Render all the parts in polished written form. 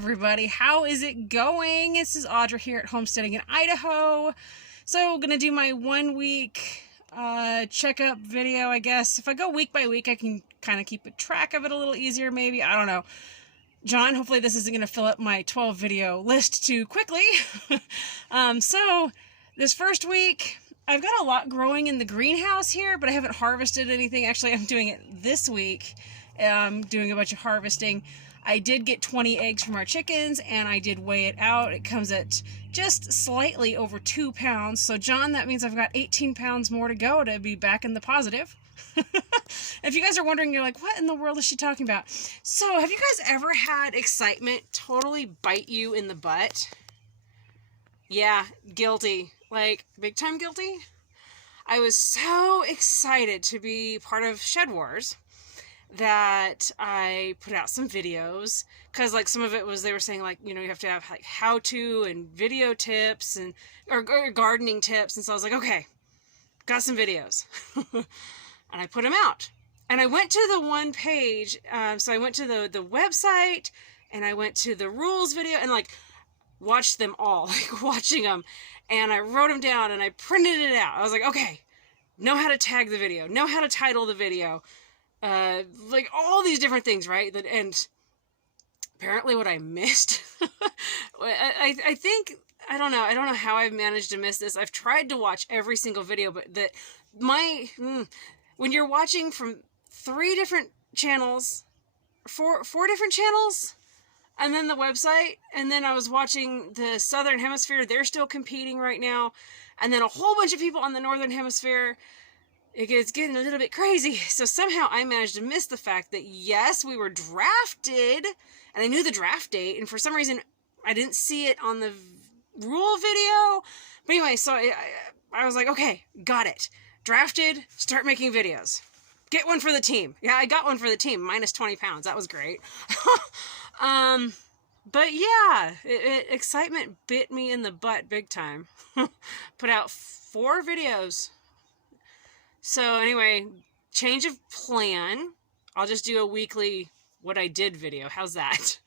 everybody, how is it going? This is Audra here at Homesteading in Idaho. So I'm gonna do my 1 week checkup video, I guess. If I go week by week, I can kind of keep a track of it a little easier, maybe. I don't know. John, hopefully this isn't gonna fill up my 12 video list too quickly. So this first week, I've got a lot growing in the greenhouse here, but I haven't harvested anything. Actually, I'm doing it this week. I'm doing a bunch of harvesting. I did get 20 eggs from our chickens, and I did weigh it out. It comes at just slightly over 2 pounds. So, John, that means I've got 18 pounds more to go to be back in the positive. If you guys are wondering, you're like, what in the world is she talking about? So, have you guys ever had excitement totally bite you in the butt? Yeah, guilty. Like, big time guilty. I was so excited to be part of SHEDWARS that I put out some videos, because like some of it was, they were saying like, you know, you have to have like how-to and video tips and or gardening tips, and so I was like, okay, got some videos. And I put them out, and I went to the one page, so I went to the website, and I went to the rules video and like watched them all, like watching them, and I wrote them down and I printed it out. I was like, okay, know how to tag the video, know how to title the video, like all these different things, right? And apparently what I missed, I think, I don't know how I've managed to miss this. I've tried to watch every single video, but when you're watching from 3 different channels, four different channels, and then the website, and then I was watching the Southern Hemisphere, they're still competing right now, and then a whole bunch of people on the Northern Hemisphere. It's getting a little bit crazy. So somehow I managed to miss the fact that, yes, we were drafted, and I knew the draft date, and for some reason I didn't see it on the rule video. But anyway, so I was like, okay, got it. Drafted, start making videos. Get one for the team. Yeah, I got one for the team, minus 20 pounds. That was great. But yeah, excitement bit me in the butt big time. Put out 4 videos. So anyway, change of plan. I'll just do a weekly what I did video. How's that?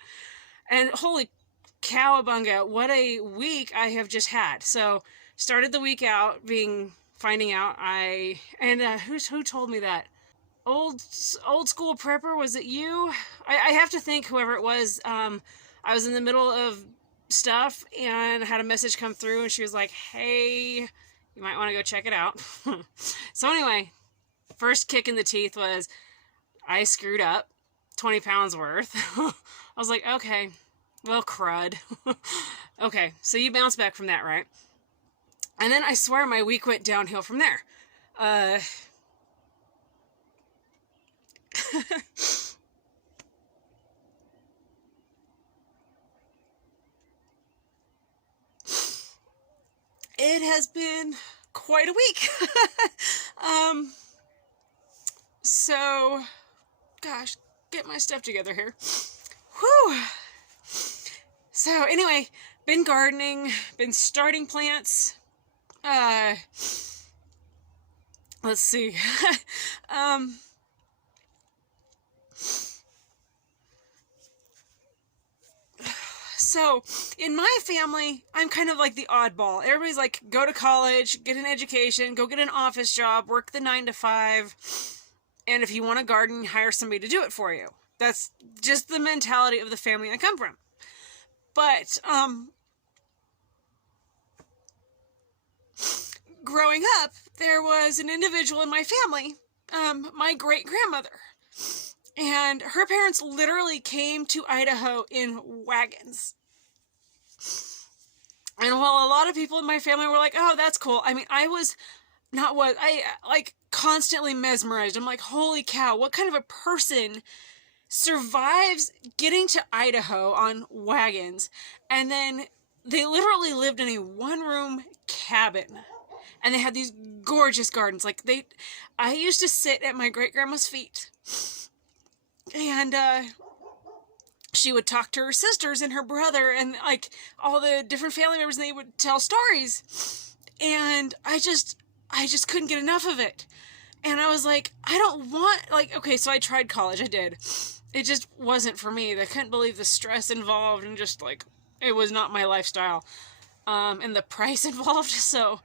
And holy cowabunga, what a week I have just had. So started the week out finding out who told me that? Old school prepper, was it you? I have to think whoever it was. I was in the middle of stuff and had a message come through, and she was like, hey, you might want to go check it out. So anyway, first kick in the teeth was I screwed up 20 pounds worth. I was like, okay, well, crud. Okay, so you bounce back from that, right? And then I swear my week went downhill from there. It has been quite a week. So, gosh, get my stuff together here. Whew. So anyway, been gardening, been starting plants. Let's see. So, in my family, I'm kind of like the oddball. Everybody's like, go to college, get an education, go get an office job, work the 9 to 5, and if you want to garden, hire somebody to do it for you. That's just the mentality of the family I come from. But, growing up, there was an individual in my family, my great-grandmother. And her parents literally came to Idaho in wagons. And while a lot of people in my family were like, oh, that's cool. I mean, I like constantly mesmerized. I'm like, holy cow, what kind of a person survives getting to Idaho on wagons? And then they literally lived in a 1-room cabin. And they had these gorgeous gardens. Like I used to sit at my great-grandma's feet. And she would talk to her sisters and her brother and like all the different family members, and they would tell stories. And I just couldn't get enough of it. And I was like, I don't want, like, okay, so I tried college. I did. It just wasn't for me. I couldn't believe the stress involved and just, like, it was not my lifestyle. And the price involved. So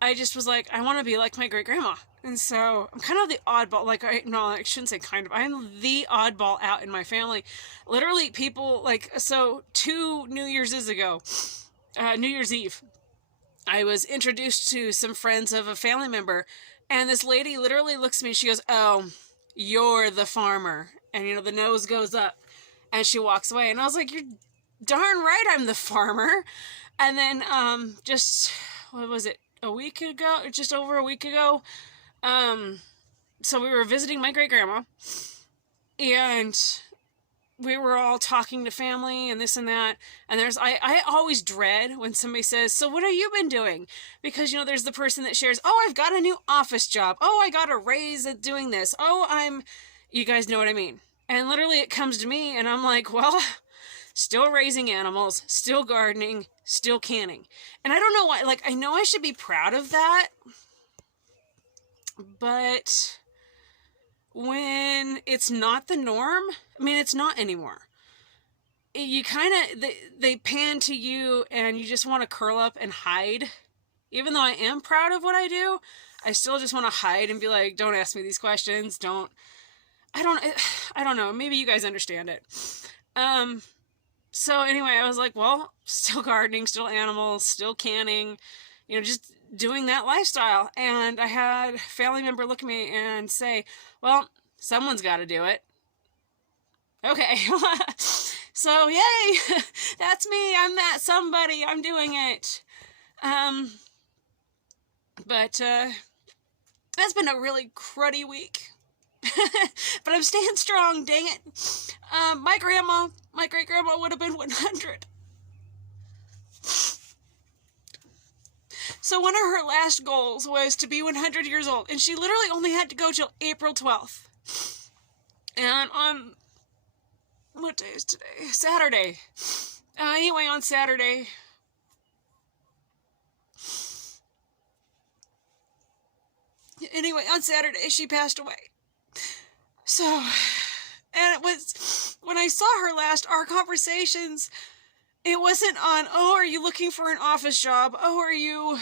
I just was like, I want to be like my great-grandma. And so I'm kind of the oddball, like, no, I shouldn't say kind of, I'm the oddball out in my family. Literally, people, like, so 2 New Year's ago, New Year's Eve, I was introduced to some friends of a family member, and this lady literally looks at me and she goes, oh, you're the farmer. And, you know, the nose goes up, and she walks away. And I was like, you're darn right I'm the farmer. And then, just, what was it, a week ago, just over a week ago, so we were visiting my great-grandma, and we were all talking to family and this and that, and I always dread when somebody says, so what have you been doing? Because, you know, there's the person that shares, oh, I've got a new office job, oh, I got a raise at doing this, oh, you guys know what I mean. And literally it comes to me, and I'm like, well, still raising animals, still gardening, still canning. And I don't know why, like, I know I should be proud of that, but when it's not the norm, I mean, it's not anymore. You kind of, they pan to you and you just want to curl up and hide. Even though I am proud of what I do, I still just want to hide and be like, don't ask me these questions. I don't know. Maybe you guys understand it. So anyway, I was like, well, still gardening, still animals, still canning, you know, just doing that lifestyle. And I had a family member look at me and say, well, someone's got to do it. Okay. So yay, that's me. I'm that somebody. I'm doing it. But that's been a really cruddy week. But I'm staying strong, dang it. My great-grandma would have been 100. So one of her last goals was to be 100 years old, and she literally only had to go till April 12th. And on, what day is today? Saturday. Anyway, on Saturday, she passed away. So, and it was, when I saw her last, our conversations, it wasn't on, oh, are you looking for an office job? Oh,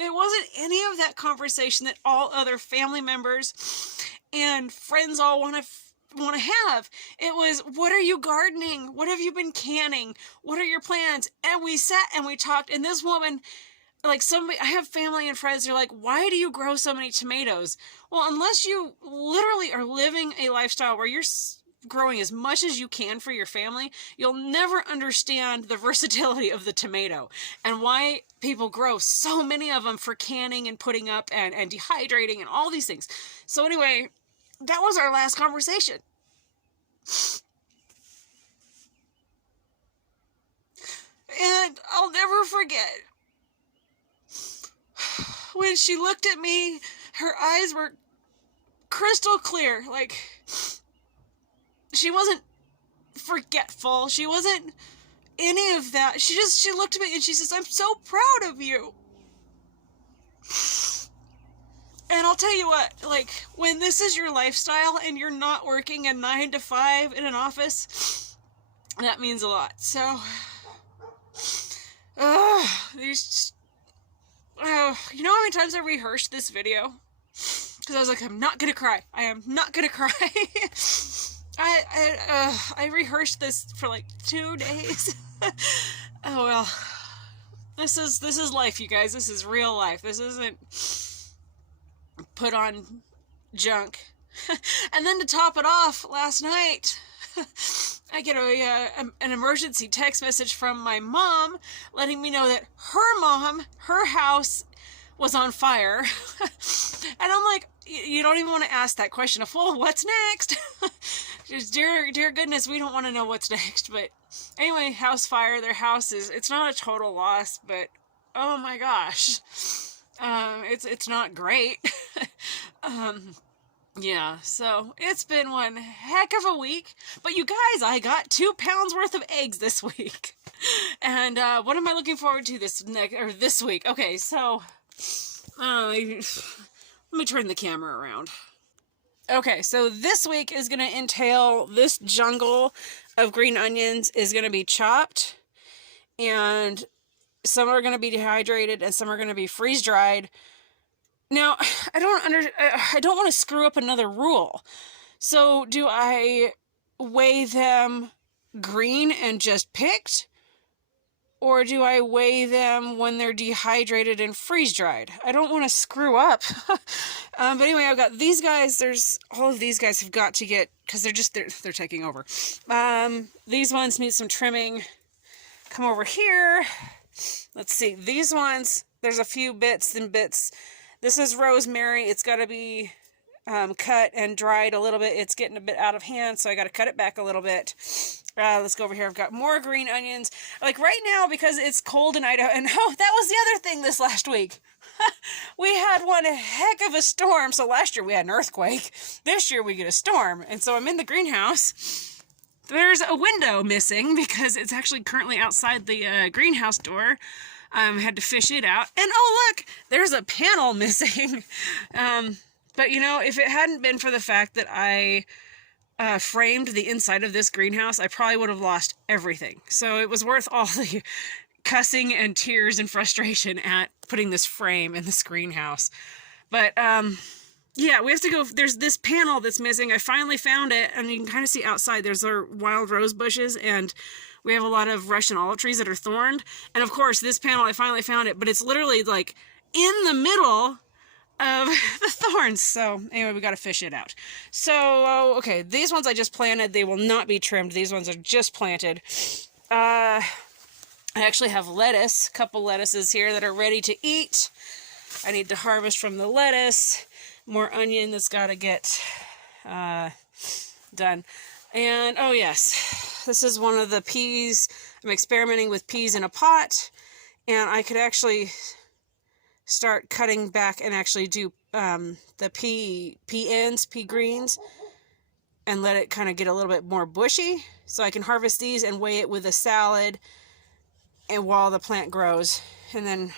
it wasn't any of that conversation that all other family members and friends all want to have. It was, what are you gardening? What have you been canning? What are your plans? And we sat and we talked, and this woman, like, I have family and friends, they're like, why do you grow so many tomatoes? Well, unless you literally are living a lifestyle where you're growing as much as you can for your family, you'll never understand the versatility of the tomato and why people grow so many of them for canning and putting up and dehydrating and all these things. So anyway, that was our last conversation. And I'll never forget when she looked at me, her eyes were crystal clear. Like, she wasn't forgetful. She wasn't any of that. She looked at me and she says, I'm so proud of you. And I'll tell you what, like, when this is your lifestyle and you're not working a 9 to 5 in an office, that means a lot. So, you know how many times I rehearsed this video? Because I was like, I'm not gonna cry. I am not gonna cry. I rehearsed this for like 2 days. Oh well. This is life, you guys. This is real life. This isn't put on junk. And then to top it off, last night, I get an emergency text message from my mom letting me know that her house was on fire. And I'm like, you don't even want to ask that question of, well, what's next? Just, dear goodness, we don't want to know what's next. But anyway, house fire, their house it's not a total loss, but oh my gosh. It's not great. Yeah, so it's been one heck of a week. But you guys, I got 2 pounds worth of eggs this week. And what am I looking forward to this week? Okay, so let Let me turn the camera around. Okay, so this week is going to entail this jungle of green onions is going to be chopped, and some are going to be dehydrated and some are going to be freeze-dried. Now, I don't want to screw up another rule. So do I weigh them green and just picked? Or do I weigh them when they're dehydrated and freeze-dried? I don't want to screw up. But anyway, I've got these guys. All of these guys have got to get, because they're taking over. These ones need some trimming. Come over here. Let's see. These ones, there's a few bits and bits. This is rosemary. It's got to be cut and dried a little bit. It's getting a bit out of hand, so I got to cut it back a little bit. Let's go over here. I've got more green onions. Like right now, because it's cold in Idaho, and oh, that was the other thing this last week. We had one heck of a storm. So last year we had an earthquake. This year we get a storm. And so I'm in the greenhouse. There's a window missing because it's actually currently outside the greenhouse door. Had to fish it out. And oh look, there's a panel missing. But you know, if it hadn't been for the fact that I framed the inside of this greenhouse, I probably would have lost everything. So it was worth all the cussing and tears and frustration at putting this frame in this greenhouse. But yeah, we have to go. There's this panel that's missing. I finally found it, and you can kind of see outside there's our wild rose bushes, and we have a lot of Russian olive trees that are thorned. And of course, this panel, I finally found it, but it's literally like in the middle of the thorns. So anyway, we got to fish it out. So okay, these ones I just planted. They will not be trimmed. These ones are just planted. I actually have lettuce, a couple lettuces here that are ready to eat. I need to harvest from the lettuce. More onion that's got to get done. And oh yes, this is one of the peas. I'm experimenting with peas in a pot, and I could actually start cutting back and actually do the pea greens, and let it kind of get a little bit more bushy, so I can harvest these and weigh it with a salad, and while the plant grows. And then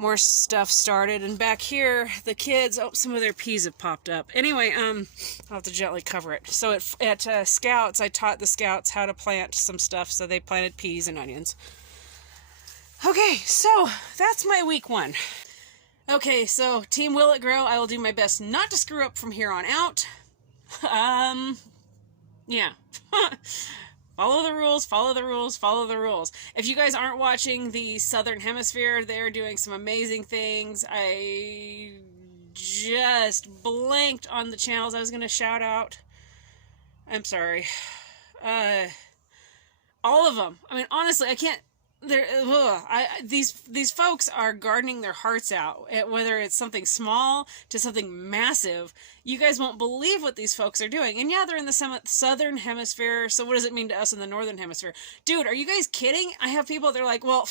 more stuff started, and back here the kids, oh, some of their peas have popped up. Anyway, I'll have to gently cover it. So at Scouts, I taught the Scouts how to plant some stuff, so they planted peas and onions. Okay, so that's my week one. Okay, so Team Will It Grow, I will do my best not to screw up from here on out. Yeah. Follow the rules, follow the rules, follow the rules. If you guys aren't watching the Southern Hemisphere, they're doing some amazing things. I just blanked on the channels I was going to shout out. I'm sorry. All of them. I mean, honestly, I can't. These folks are gardening their hearts out, whether it's something small to something massive. You guys won't believe what these folks are doing. And yeah, they're in the Southern Hemisphere, so what does it mean to us in the Northern Hemisphere? Dude, are you guys kidding? I have people that are like, well,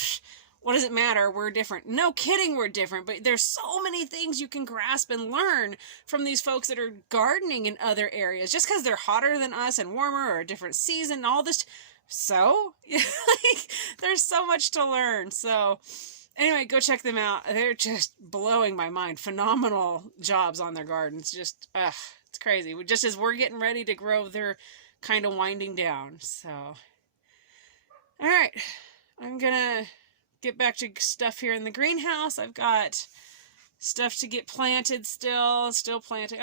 what does it matter? We're different. No kidding, we're different. But there's so many things you can grasp and learn from these folks that are gardening in other areas. Just because they're hotter than us and warmer or a different season, all this. So, like, there's so much to learn. So, anyway, go check them out. They're just blowing my mind. Phenomenal jobs on their gardens. Just, it's crazy. Just as we're getting ready to grow, they're kind of winding down. So, all right. I'm going to get back to stuff here in the greenhouse. I've got stuff to get planted still planting.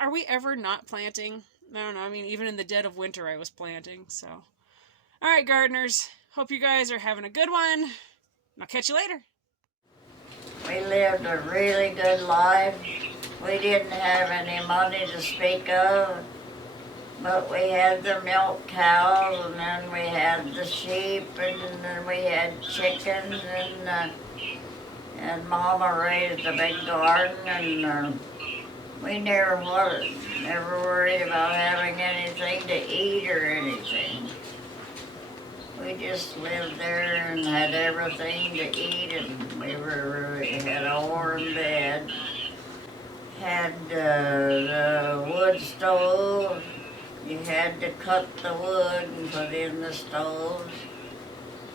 Are we ever not planting? I don't know. I mean, even in the dead of winter, I was planting, so. All right, gardeners. Hope you guys are having a good one. I'll catch you later. We lived a really good life. We didn't have any money to speak of, but we had the milk cows, and then we had the sheep, and then we had chickens, and Mama raised a big garden, and we never worried about having anything to eat or anything. We just lived there and had everything to eat, and we had a warm bed, had the wood stove. You had to cut the wood and put in the stoves.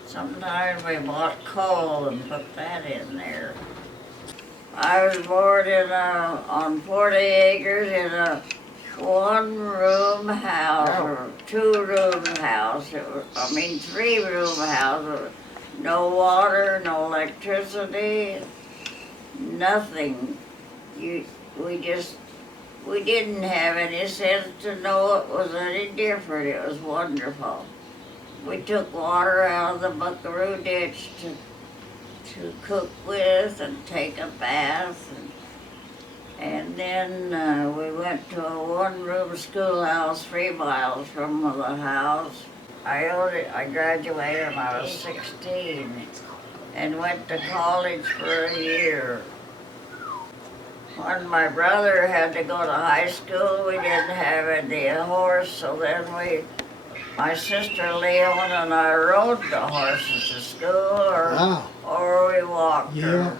Sometimes we bought coal and put that in there. I was born on 40 acres in a one-room house, or two-room house. Three-room house. No water, no electricity, nothing. We didn't have any sense to know it was any different. It was wonderful. We took water out of the buckaroo ditch to cook with and take a bath. And then we went to a one-room schoolhouse 3 miles from the house. I graduated when I was 16 and went to college for a year. When my brother had to go to high school, we didn't have any horse, so then my sister Leon and I rode the horses to school, or we walked her.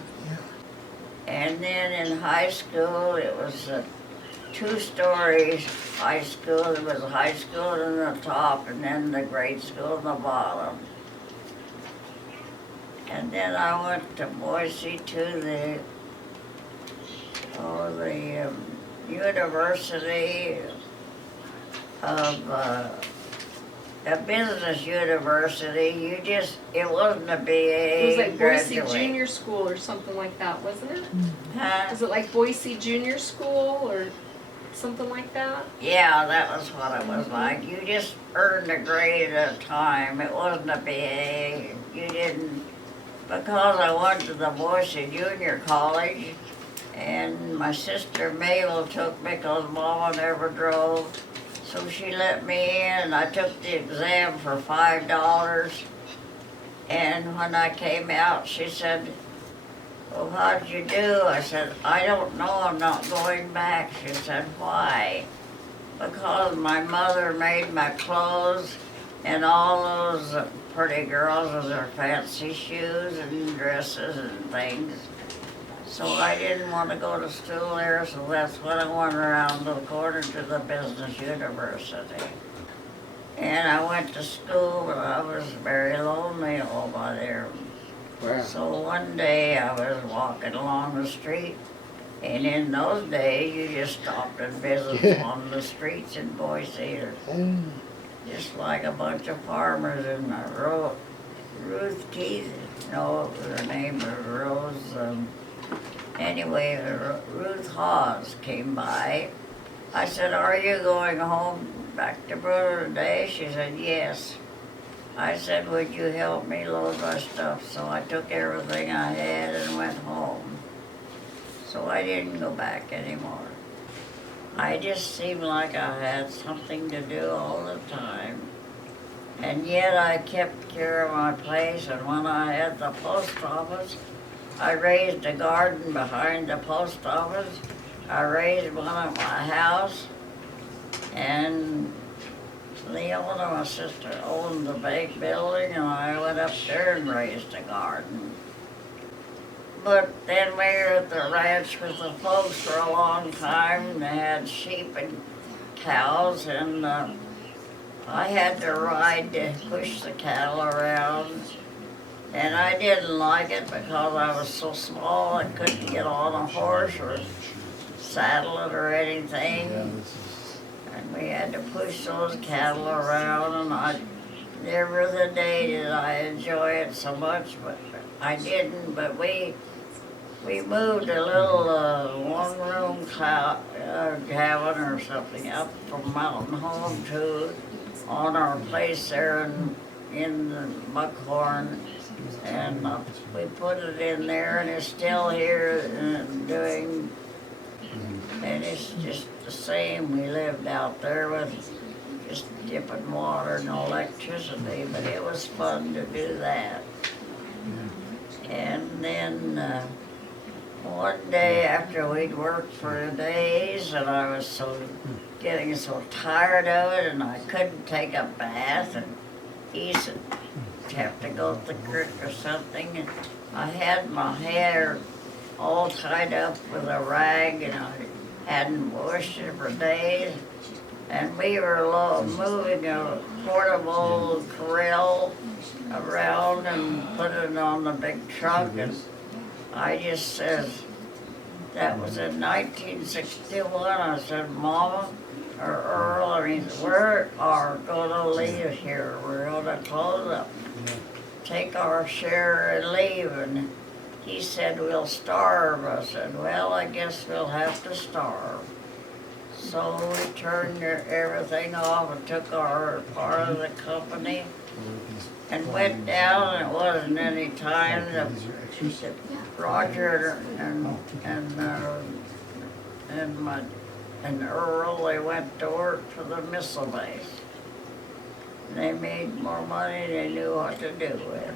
And then in high school, it was a 2-story high school. There was a high school in the top, and then the grade school in the bottom. And then I went to Boise to the University of a business university. It wasn't a BA. It was like Boise graduate. Junior School or something like that, wasn't it? Huh? Was it like Boise Junior School or something like that? Yeah, that was what it was like. You just earned a grade at a time. It wasn't a BA. You didn't, because I went to the Boise Junior College, and my sister Mabel took me because Mama never drove. So she let me in, and I took the exam for $5. And when I came out, she said, "Well, how'd you do?" I said, "I don't know, I'm not going back." She said, "Why?" "Because my mother made my clothes, and all those pretty girls with their fancy shoes and dresses and things. So I didn't want to go to school there, so that's when I went around the corner to the business university. And I went to school, but I was very lonely over there. Wow. So one day I was walking along the street, and in those days you just stopped and visited on the streets in Boise, just like a bunch of farmers in Ruth Keith, no, her name was Rose. Anyway, Ruth Hawes came by. I said, "Are you going home back to Brewer today?" She said, "Yes." I said, "Would you help me load my stuff?" So I took everything I had and went home. So I didn't go back anymore. I just seemed like I had something to do all the time. And yet I kept care of my place, and when I had the post office, I raised a garden behind the post office. I raised one at my house, and Leona, my sister, owned the big building, and I went up there and raised a garden. But then we were at the ranch with the folks for a long time, and they had sheep and cows, and I had to ride to push the cattle around. And I didn't like it because I was so small I couldn't get on a horse or saddle it or anything. And we had to push those cattle around, and never the day did I enjoy it so much, but I didn't. But we moved a little one-room cabin or something up from Mountain Home to on our place there in the Buckhorn. And we put it in there, and it's still here and doing, and it's just the same. We lived out there with just dipping water, no electricity, but it was fun to do that. And then one day after we'd worked for days, and I was getting so tired of it, and I couldn't take a bath, and he said, "Have to go to the creek or something." And I had my hair all tied up with a rag, and I hadn't washed it for days. And we were moving a portable corral around and put it on the big truck, and I just says, That was in 1961. I said, Mama, or Earl, and he said, we are gonna leave here. We're gonna close up, take our share and leave. And he said, we'll starve. I said, well, I guess we'll have to starve. So we turned everything off and took our part of the company and went down, and it wasn't any time that Roger and Earl, they went to work for the missile base. They made more money than they knew what to do with.